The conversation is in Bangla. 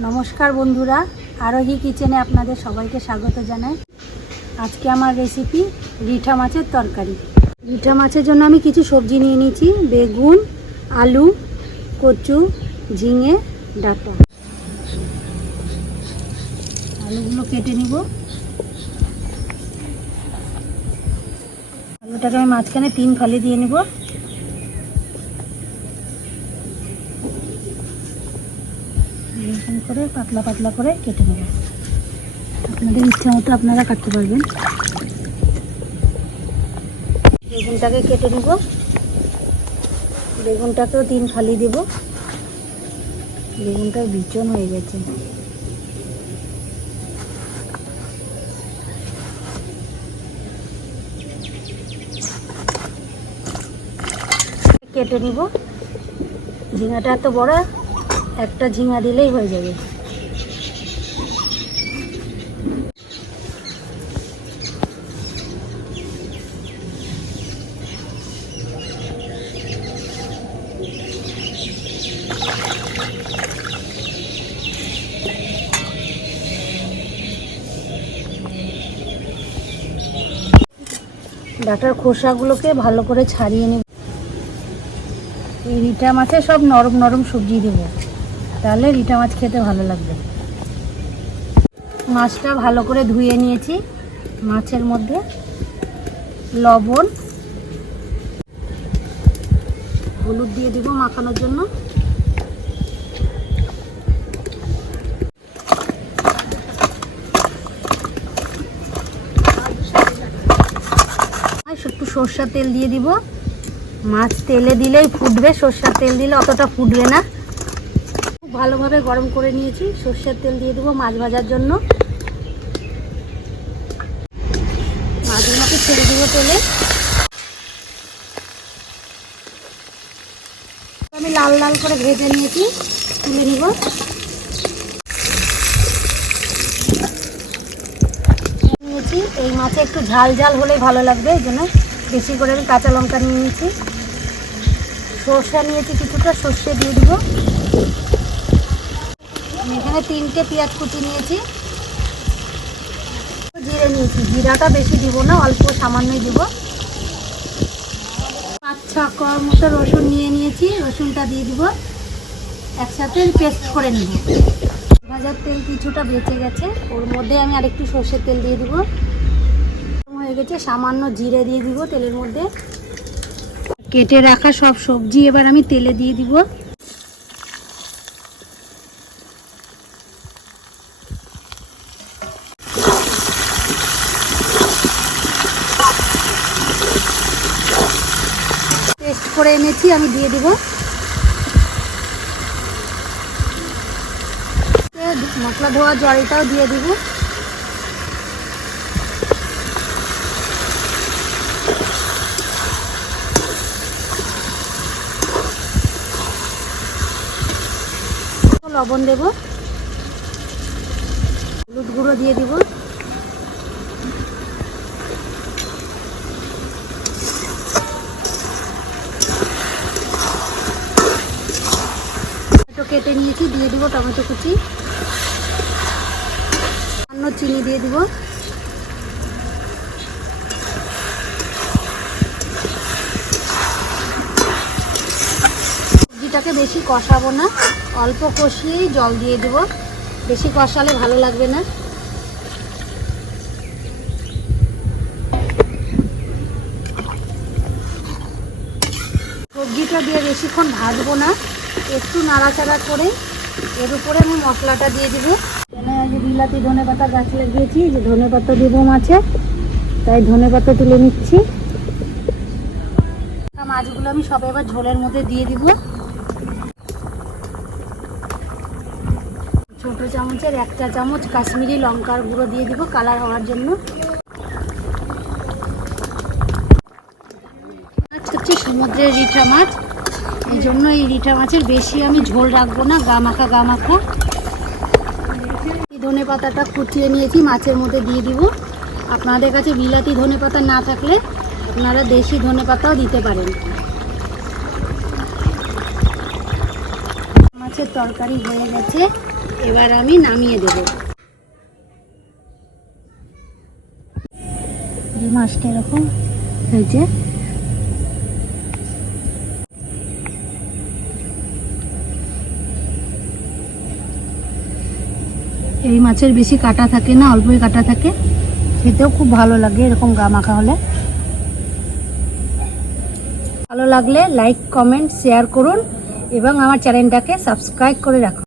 নমস্কার বন্ধুরা, আরোহী কিচেনে আপনাদের সবাইকে স্বাগত জানাই। আজকে আমার রেসিপি রিঠা মাছের তরকারি। রিঠা মাছের জন্য আমি কিছু সবজি নিয়ে নিয়েছি, বেগুন, আলু, কচু, ঝিঙে, ডাঁটা। আলুগুলো কেটে নিব। আলুটাকে আমি মাঝখানে তিন ফালি দিয়ে নিব। করে পাতলা পাতলা করে কেটে নেব। আপনাদের ইচ্ছা মতো আপনারা কাটতে পারবেন। বেগুনটাকে কেটে নেব। বেগুনটাকেও তিন ফালি দেব। বেগুনটা বিচন হয়ে গেছে। কেটে নিব। ঝিঙাটা এত বড় একটা ঝিঙা দিলেই হয়ে যাবে। ডাটার খোসাগুলোকে ভালো করে ছাড়িয়ে নেব। এই রিটা মাছে সব নরম নরম সবজি দেবো। তাহলে রিটা মাছ খেতে ভালো লাগবে। মাছটা ভালো করে ধুয়ে নিয়েছি মাছের মধ্যে লবণ। হলুদ দিয়ে দিব মাখানোর জন্য। একটু সর্ষার তেল দিয়ে দিব। মাছ তেলে দিলেই ফুটবে, সর্ষার তেল দিলে অতটা ফুটবে না। ভালোভাবে গরম করে নিয়েছি। সর্ষের তেল দিয়ে দেবো মাছ ভাজার জন্য। মাছগুলোকে ছেড়ে দেবো তেলে। আমি লাল লাল করে ভেজে নিয়েছি। তুলে নিব। নিয়েছি। এই মাছে একটু ঝাল ঝাল হলেই ভালো লাগবে, এই জন্য বেশি করে আমি কাঁচা লঙ্কা নিয়ে নিয়েছি। সর্ষে নিয়েছি কিছুটা, সর্ষে দিয়ে দিব। আমি এখানে তিনটে পেঁয়াজ কুচি নিয়েছি। জিরে নিয়েছি, জিরাটা বেশি দিব না, অল্প সামান্যই দিব। পাঁচ ছ মতো রসুন নিয়ে নিয়েছি, রসুনটা দিয়ে দিব। একসাথে পেস্ট করে নিব। ভাজার তেল কিছুটা বেঁচে গেছে, ওর মধ্যে আমি আরেকটু সর্ষের তেল দিয়ে দিব। হয়ে গেছে, সামান্য জিরে দিয়ে দিব তেলের মধ্যে। কেটে রাখা সব সবজি এবার আমি তেলে দিয়ে দিব পেস্ট করে এনেছি, আমি দিয়ে দিব। মশলা ধোয়া জলটাও দিয়ে দিব। লবণ দেব। হলুদ গুঁড়ো দিয়ে দিব। কেটে নিয়েছি, দিয়ে দিব টমেটো কুচি। অন্য চিনি দিয়ে দিব। সবজিটাকে বেশি কষাবো না, অল্প কষিয়েই জল দিয়ে দেব। বেশি কষালে ভালো লাগবে না। সবজিটা দিয়ে বেশিক্ষণ ভাজবো না। একটু নাড়াচাড়া করে এর উপরে আমি মশলাটা দিয়ে দিব। এখানে বিলাতি ধনে পাতা গাছ লাগিয়েছি যে ধনে পাতা দেবো মাছে তাই ধনে পাতা তুলে নিচ্ছি। মাছগুলো আমি সব এবার ঝোলের মধ্যে দিয়ে দিব। ছোট চামচের একটা চামচ কাশ্মীরি লঙ্কার গুঁড়ো দিয়ে দিব কালার হওয়ার জন্য। সমুদ্রের রিঠা মাছ। এই জন্য এই রিঠা মাছের বেশি আমি ঝোল রাখব না, গা মাখা গা মাখা। ধনে পাতাটা কুচিয়ে নিয়েছি, মাছের মধ্যে দিয়ে দিব। আপনাদের কাছে বিলাতি ধনে পাতা না থাকলে আপনারা দেশি ধনে পাতাও দিতে পারেন। মাছের তরকারি হয়ে গেছে, এবার আমি নামিয়ে দেব। মাছটা এরকম হয়েছে এই মাছের বেশি কাটা থাকে না, অল্পই কাটা থাকে। খেতেও খুব ভালো লাগে এরকম গা মাখা হলে। ভালো লাগলে লাইক কমেন্ট শেয়ার করুন এবং আমার চ্যানেলটাকে সাবস্ক্রাইব করে রাখুন।